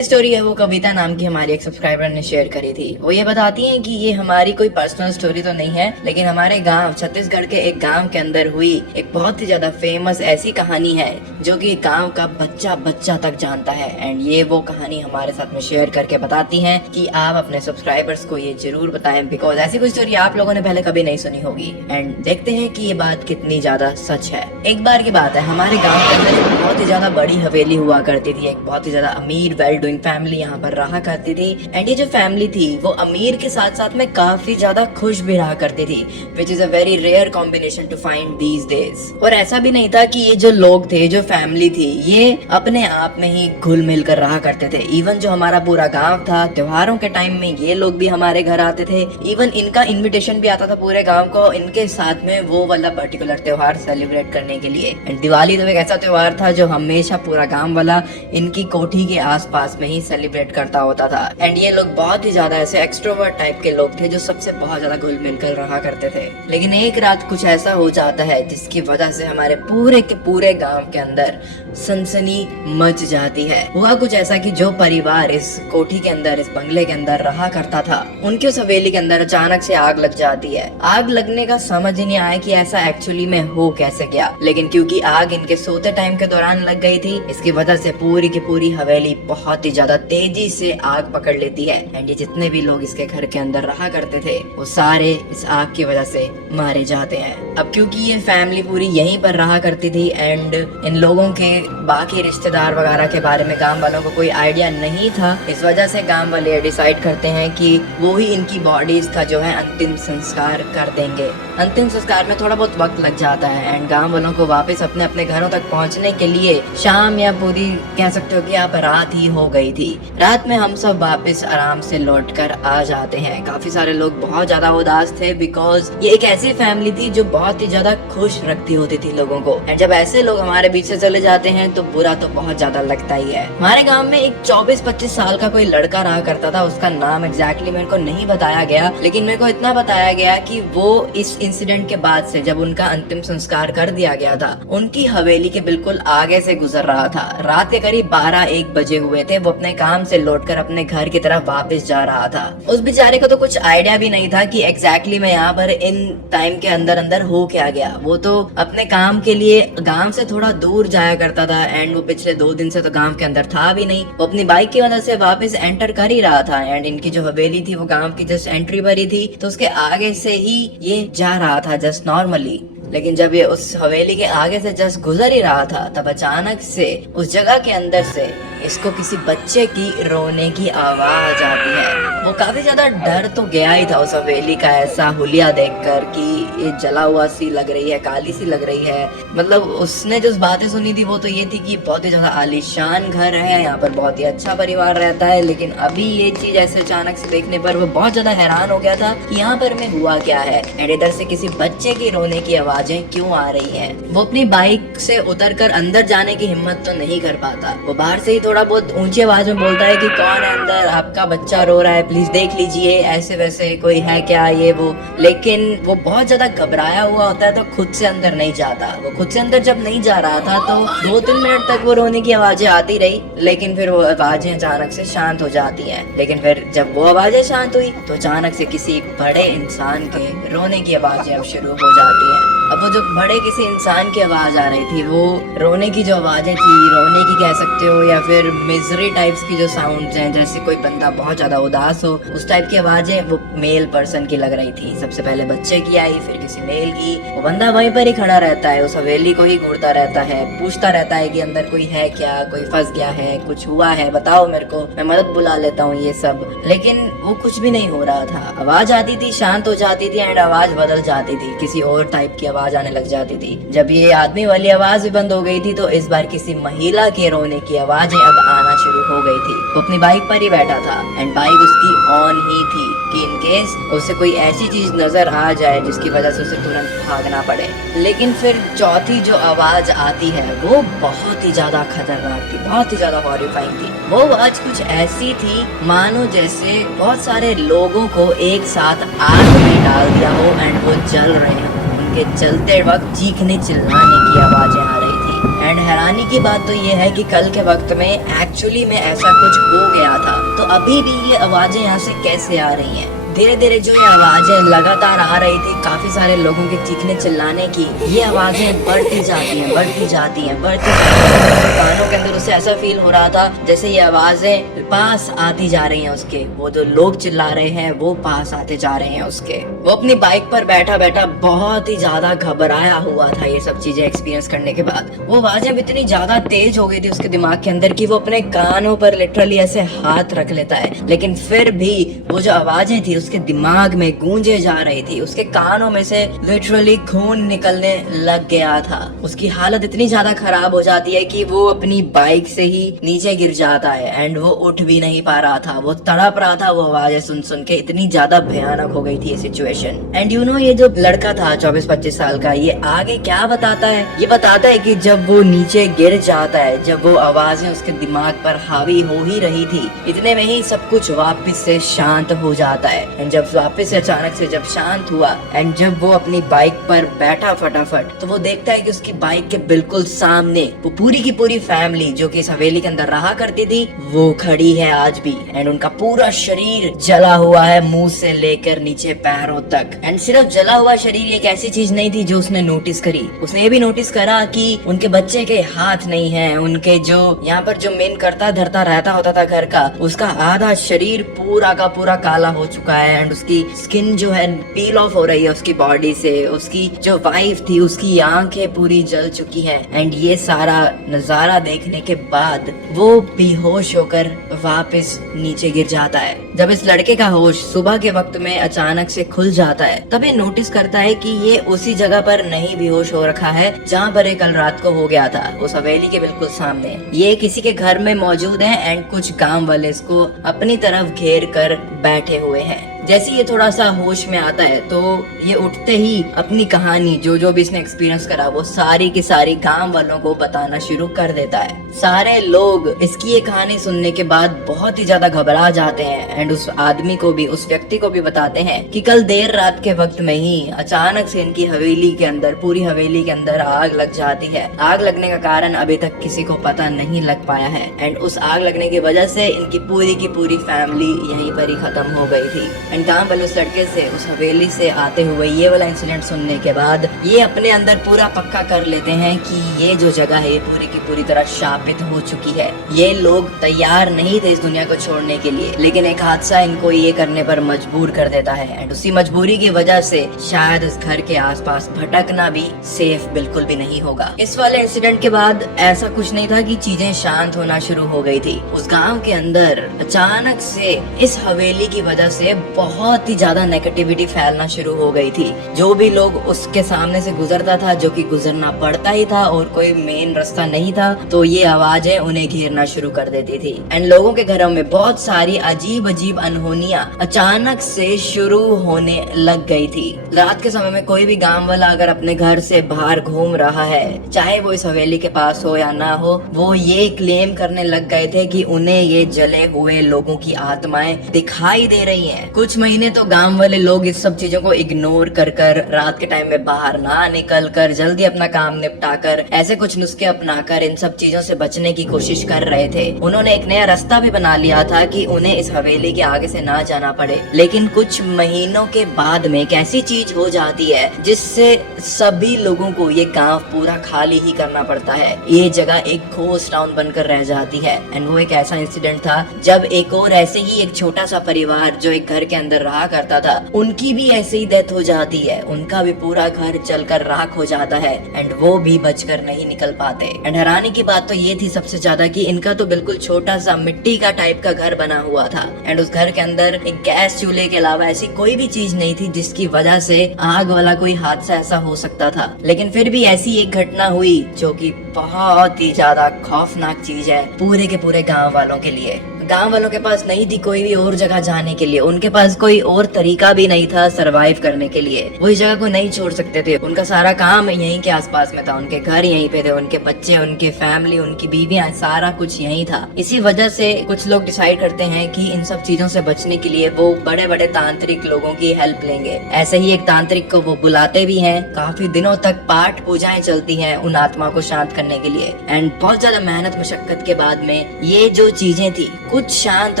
Story है वो कविता नाम की हमारी एक सब्सक्राइबर ने शेयर करी थी। वो ये बताती हैं कि ये हमारी कोई पर्सनल स्टोरी तो नहीं है, लेकिन हमारे गांव छत्तीसगढ़ के एक गांव के अंदर हुई एक बहुत ही ज्यादा फेमस ऐसी कहानी है जो कि गांव का बच्चा बच्चा तक जानता है। एंड ये वो कहानी हमारे साथ में शेयर करके बताती हैं कि आप अपने सब्सक्राइबर्स को ये जरूर बताएं, बिकॉज ऐसी कोई स्टोरी आप लोगों ने पहले कभी नहीं सुनी होगी। एंड देखते हैं कि ये बात कितनी ज्यादा सच है। एक बार की बात है, हमारे गाँव के अंदर एक बहुत ही ज्यादा बड़ी हवेली हुआ करती थी। एक बहुत ही ज्यादा अमीर वेल डूइंग फैमिली यहाँ पर रहा करती थी। एंड ये जो फैमिली थी वो अमीर के साथ साथ में काफी ज्यादा खुश भी रहा करती थी, which is a very rare combination to find these days. और ऐसा भी नहीं था कि ये जो लोग थे, जो फैमिली थी, ये अपने आप में ही घुल मिल कर रहा करते थे। इवन जो हमारा पूरा गांव था, त्योहारों के टाइम में ये लोग भी हमारे घर आते थे। इवन इनका इन्विटेशन भी आता था पूरे गांव को इनके साथ में वो वाला पर्टिकुलर त्योहार सेलिब्रेट करने के लिए। एंड दिवाली तो एक ऐसा त्योहार था जो हमेशा पूरा गांव वाला इनकी कोठी के आसपास में ही सेलिब्रेट करता होता था। एंड ये लोग बहुत ही ज्यादा ऐसे एक्सट्रोवर्ट टाइप के लोग थे जो सबसे बहुत ज्यादा घुल मिल कर रहा करते थे। लेकिन एक रात कुछ ऐसा हो जाता है जिसकी वजह से हमारे पूरे के पूरे गांव के अंदर सनसनी मच जाती है। हुआ कुछ ऐसा कि जो परिवार इस कोठी के अंदर, इस बंगले के अंदर रहा करता था, उनकी उस हवेली के अंदर अचानक से आग लग जाती है। आग लगने का समझ ही नहीं आया कि ऐसा एक्चुअली में हो कैसे गया, लेकिन क्योंकि आग इनके सोते टाइम के दौरान लग गई थी, इसकी वजह से पूरी की पूरी हवेली बहुत ही ज्यादा तेजी से आग पकड़ लेती है। एंड ये जितने भी लोग इसके घर के अंदर रहा करते थे वो सारे इस आग की वजह से मारे जाते हैं। अब क्योंकि ये फैमिली पूरी यहीं पर रहा करती थी एंड इन लोगों के बाकी रिश्तेदार वगैरह के बारे में गांव वालों को कोई आइडिया नहीं था, इस वजह से गांव वाले डिसाइड करते हैं कि वो ही इनकी बॉडीज का जो है अंतिम संस्कार कर देंगे। अंतिम संस्कार में थोड़ा बहुत वक्त लग जाता है एंड गांव वालों को वापस अपने अपने घरों तक पहुंचने के लिए शाम या पूरी कह सकते हो कि आप रात ही हो गई थी। रात में हम सब वापस आराम से लौट कर आ जाते हैं। काफी सारे लोग बहुत ज्यादा उदास थे, बिकॉज ये एक ऐसी फैमिली थी जो बहुत ही ज्यादा खुश रखती होती थी लोगों को। एंड जब ऐसे लोग हमारे बीच से चले जाते हैं तो बुरा तो बहुत ज्यादा लगता ही है। हमारे गांव में एक 24-25 साल का कोई लड़का रहा करता था। उसका नाम एग्जैक्टली मेरे को नहीं बताया गया, लेकिन मेरे को इतना बताया गया कि वो इस इंसिडेंट के बाद से, जब उनका अंतिम संस्कार कर दिया गया था, उनकी हवेली के बिल्कुल आगे से गुजर रहा था। रात के करीब 12-1 बजे हुए थे। वो अपने काम से लौटकर अपने घर की तरफ वापस जा रहा था। उस बेचारे को तो कुछ आइडिया भी नहीं था कि एग्जैक्टली मैं यहाँ पर इन टाइम के अंदर अंदर हो क्या गया। वो तो अपने काम के लिए गांव से थोड़ा दूर जाया करता था एंड वो पिछले 2 दिन से तो गांव के अंदर था भी नहीं। वो अपनी बाइक की वजह से वापस एंटर कर ही रहा था एंड इनकी जो हवेली थी वो गांव की जस्ट एंट्री पर ही थी, तो उसके आगे से ही ये जा रहा था जस्ट नॉर्मली। लेकिन जब ये उस हवेली के आगे से जस्ट गुजर ही रहा था, तब अचानक से उस जगह के अंदर से इसको किसी बच्चे की रोने की आवाज आती है। वो काफी ज्यादा डर तो गया ही था उस हवेली का ऐसा हुलिया देखकर कि ये जला हुआ सी लग रही है, काली सी लग रही है। मतलब उसने जो बातें सुनी थी वो तो ये थी कि बहुत ही ज्यादा आलीशान घर है, यहाँ पर बहुत ही अच्छा परिवार रहता है। लेकिन अभी ये चीज ऐसे अचानक से देखने पर वो बहुत ज्यादा हैरान हो गया था कि यहाँ पर में हुआ क्या है एंड इधर से किसी बच्चे की रोने की आवाजें क्यों आ रही हैं। वो अपनी बाइक से उतरकर अंदर जाने की हिम्मत तो नहीं कर पाता। वो बाहर से ही थोड़ा बहुत ऊंची आवाज में बोलता है कि कौन है अंदर, आपका बच्चा रो रहा है, प्लीज देख लीजिए, ऐसे वैसे कोई है क्या, ये वो। लेकिन वो बहुत ज्यादा घबराया हुआ होता है तो खुद से अंदर नहीं जाता। वो खुद से अंदर जब नहीं जा रहा था तो 2-3 मिनट तक वो रोने की आवाजें आती रही, लेकिन फिर वो आवाजें अचानक से शांत हो जाती हैं। लेकिन फिर जब वो आवाजें शांत हुई तो अचानक से किसी बड़े इंसान के रोने की आवाजें अब शुरू हो जाती हैं। अब वो जो बड़े किसी इंसान की आवाज आ रही थी, वो रोने की जो आवाजें थी, रोने की कह सकते हो या फिर मिजरी टाइप्स की जो साउंड्स हैं, जैसे कोई बंदा बहुत ज्यादा उदास हो, उस टाइप की आवाजें वो मेल पर्सन की लग रही थी। सबसे पहले बच्चे की आई, फिर किसी मेल की। वो बंदा वहीं पर ही खड़ा रहता है, उस हवेली को ही घूरता रहता है, पूछता रहता है कि अंदर कोई है क्या, कोई फंस गया है, कुछ हुआ है, बताओ मेरे को, मैं मदद बुला लेता हूँ, ये सब। लेकिन वो कुछ भी नहीं हो रहा था। आवाज आती थी, शांत हो जाती थी एंड आवाज बदल जाती थी, किसी और टाइप की आवाज आने लग जाती थी। जब ये आदमी वाली आवाज भी बंद हो गई थी तो इस बार किसी महिला के रोने की आवाजें अब आना शुरू हो गई थी। वो अपनी बाइक पर ही बैठा था एंड बाइक उसकी ऑन ही थी कि इन केस उसे कोई ऐसी चीज नजर आ जाए जिसकी वजह से उसे तुरंत भागना पड़े। लेकिन फिर चौथी जो आवाज आती है वो बहुत ही ज्यादा खतरनाक थी, बहुत ही ज्यादा हॉरिफाइंग थी। वो आवाज कुछ ऐसी थी मानो जैसे बहुत सारे लोगों को एक साथ आग में डाल दिया हो एंड वो जल रहे हैं। उनके जलते वक्त चीखने चिल्लाने की आवाजें आ रही थी एंड हैरानी की बात तो ये है कि कल के वक्त में एक्चुअली में ऐसा कुछ हो गया था, तो अभी भी ये आवाजें यहाँ से कैसे आ रही हैं? धीरे धीरे जो ये आवाजें लगातार आ रही थी, काफी सारे लोगों के चीखने चिल्लाने की, ये आवाजें बढ़ती जाती हैं, बढ़ती जाती हैं, बढ़ती जाती हैं। कानों के अंदर उसे ऐसा फील हो रहा था जैसे ये आवाजें पास आती जा रही हैं उसके, वो जो लोग चिल्ला रहे हैं वो पास आते जा रहे हैं उसके। वो अपनी बाइक पर बैठा बैठा बहुत ही ज्यादा घबराया हुआ था ये सब चीजें एक्सपीरियंस करने के बाद। वो आवाजें इतनी ज्यादा तेज हो गई थी उसके दिमाग के अंदर कि वो अपने कानों पर लिटरली ऐसे हाथ रख लेता है, लेकिन फिर भी वो जो आवाजें थी उसके दिमाग में गूंजे जा रही थी। उसके कानों में से लिटरली खून निकलने लग गया था। उसकी हालत इतनी ज्यादा खराब हो जाती है कि वो अपनी बाइक से ही नीचे गिर जाता है एंड वो उठ भी नहीं पा रहा था, वो तड़प रहा था वो आवाजें सुन सुन के। इतनी ज्यादा भयानक हो गई थी ये सिचुएशन। एंड यू नो ये जो लड़का था 24-25 साल का, ये आगे क्या बताता है? ये बताता है कि जब वो नीचे गिर जाता है, जब वो आवाजें उसके दिमाग पर हावी हो ही रही थी, इतने में ही सब कुछ वापस से शांत हो जाता है। एंड जब वापस से अचानक से जब शांत हुआ एंड जब वो अपनी बाइक पर बैठा फटाफट, तो वो देखता है कि उसकी बाइक के बिल्कुल सामने वो पूरी की पूरी फैमिली जो कि इस हवेली के अंदर रहा करती थी वो खड़ी है आज भी। एंड उनका पूरा शरीर जला हुआ है मुंह से लेकर नीचे पैरों तक। एंड सिर्फ जला हुआ शरीर एक ऐसी चीज नहीं थी जो उसने नोटिस करी, उसने ये भी नोटिस करा कि उनके बच्चे के हाथ नहीं है, उनके जो यहाँ पर जो मेन करता धरता रहता होता था घर का, उसका आधा शरीर पूरा का पूरा काला हो चुका है एंड उसकी स्किन जो है पील ऑफ हो रही है उसकी बॉडी से। उसकी जो वाइफ थी उसकी आंखें पूरी जल चुकी हैं। एंड ये सारा नजारा देखने के बाद वो बेहोश होकर वापस नीचे गिर जाता है। जब इस लड़के का होश सुबह के वक्त में अचानक से खुल जाता है, तब ये नोटिस करता है कि ये उसी जगह पर नहीं बेहोश हो रखा है जहाँ पर ये कल रात को हो गया था, उस हवेली के बिल्कुल सामने। ये किसी के घर में मौजूद है एंड कुछ गांव वाले इसको अपनी तरफ घेर कर बैठे हुए हैं। जैसे ये थोड़ा सा होश में आता है तो ये उठते ही अपनी कहानी जो भी इसने एक्सपीरियंस करा वो सारी की सारी गांव वालों को बताना शुरू कर देता है। सारे लोग इसकी ये कहानी सुनने के बाद बहुत ही ज्यादा घबरा जाते हैं एंड उस आदमी को भी, उस व्यक्ति को भी बताते हैं कि कल देर रात के वक्त में ही अचानक से इनकी हवेली के अंदर, पूरी हवेली के अंदर आग लग जाती है। आग लगने का कारण अभी तक किसी को पता नहीं लग पाया है एंड उस आग लगने की वजह से इनकी पूरी की पूरी फैमिली यहीं पर ही खत्म हो गई थी। एंड गांव वाले उस लड़के से, उस हवेली से आते हुए ये वाला इंसिडेंट सुनने के बाद ये अपने अंदर पूरा पक्का कर लेते हैं कि ये जो जगह है ये पूरी की पूरी तरह शापित हो चुकी है। ये लोग तैयार नहीं थे इस दुनिया को छोड़ने के लिए, लेकिन एक हादसा इनको ये करने पर मजबूर कर देता है एंड उसी मजबूरी की वजह से शायद उस घर के आसपास भटकना भी सेफ बिल्कुल भी नहीं होगा। इस वाले इंसिडेंट के बाद ऐसा कुछ नहीं था कि चीजें शांत होना शुरू हो गई थी। उस गाँव के अंदर अचानक से इस हवेली की वजह से बहुत ही ज्यादा नेगेटिविटी फैलना शुरू हो गई थी। जो भी लोग उसके सामने से गुजरता था, जो कि गुजरना पड़ता ही था और कोई मेन रास्ता नहीं था, तो ये आवाजें उन्हें घेरना शुरू कर देती थी। एंड लोगों के घरों में बहुत सारी अजीब अजीब अनहोनियां अचानक से शुरू होने लग गई थी। रात के समय में कोई भी गांव वाला अगर अपने घर से बाहर घूम रहा है, चाहे वो इस हवेली के पास हो या ना हो, वो ये क्लेम करने लग गए थे कि उन्हें ये जले हुए लोगों की आत्माएं दिखाई दे रही हैं। कुछ महीने तो गांव वाले लोग इस सब चीजों को इग्नोर कर कर रात के टाइम में बाहर ना निकल कर जल्दी अपना काम निपटा कर ऐसे कुछ नुस्खे अपनाकर इन सब चीजों से बचने की कोशिश कर रहे थे। उन्होंने एक नया रास्ता भी बना लिया था कि उन्हें इस हवेली के आगे से ना जाना पड़े। लेकिन कुछ महीनों के बाद में एक ऐसी चीज हो जाती है जिससे सभी लोगों को ये गांव पूरा खाली ही करना पड़ता है। ये जगह एक घोस्ट टाउन बनकर रह जाती है। एंड वो एक ऐसा इंसिडेंट था जब एक और ऐसे ही एक छोटा सा परिवार जो एक घर के अंदर रहा करता था, उनकी भी ऐसे ही डेथ हो जाती है। उनका भी पूरा घर जलकर राख हो जाता है एंड वो भी बचकर नहीं निकल पाते। एंड हैरानी की बात तो ये थी सबसे ज्यादा कि इनका तो बिल्कुल छोटा सा मिट्टी का टाइप का घर बना हुआ था एंड उस घर के अंदर एक गैस चूल्हे के अलावा ऐसी कोई भी चीज नहीं थी जिसकी वजह से आग वाला कोई हादसा ऐसा हो सकता था। लेकिन फिर भी ऐसी एक घटना हुई जो कि बहुत ही ज्यादा खौफनाक चीज है पूरे के पूरे गांव वालों के लिए। गांव वालों के पास नहीं थी कोई भी और जगह जाने के लिए, उनके पास कोई और तरीका भी नहीं था सरवाइव करने के लिए। वो इस जगह को नहीं छोड़ सकते थे, उनका सारा काम यहीं के आसपास में था, उनके घर यहीं पे थे, उनके बच्चे, उनके फैमिली, उनकी बीवियां, सारा कुछ यहीं था। इसी वजह से कुछ लोग डिसाइड करते हैं कि इन सब चीजों से बचने के लिए वो बड़े बड़े तांत्रिक लोगों की हेल्प लेंगे। ऐसे ही एक तांत्रिक को वो बुलाते भी हैं, काफी दिनों तक पाठ पूजाएं चलती हैं उन आत्मा को शांत करने के लिए। एंड बहुत ज्यादा मेहनत मशक्कत के बाद में ये जो चीजें थी कुछ शांत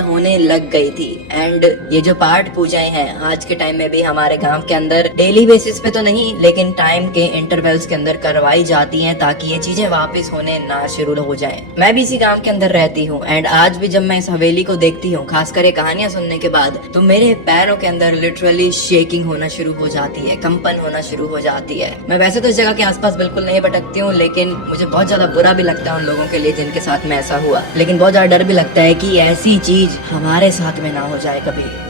होने लग गई थी। एंड ये जो पाठ पूजाएं हैं आज के टाइम में भी हमारे गांव के अंदर डेली बेसिस पे तो नहीं लेकिन टाइम के इंटरवल्स के अंदर करवाई जाती हैं ताकि ये चीजें वापस होने ना शुरू हो जाएं। मैं भी इसी गांव के अंदर रहती हूँ एंड आज भी जब मैं इस हवेली को देखती हूँ, खासकर ये कहानियां सुनने के बाद, तो मेरे पैरों के अंदर लिटरली शेकिंग होना शुरू हो जाती है, कंपन होना शुरू हो जाती है। मैं वैसे तो इस जगह के आसपास बिल्कुल नहीं भटकती हूँ, लेकिन मुझे बहुत ज्यादा बुरा भी लगता है उन लोगों के लिए जिनके साथ में ऐसा हुआ, लेकिन बहुत ज्यादा डर भी लगता है कि ऐसी चीज हमारे साथ में ना हो जाए कभी।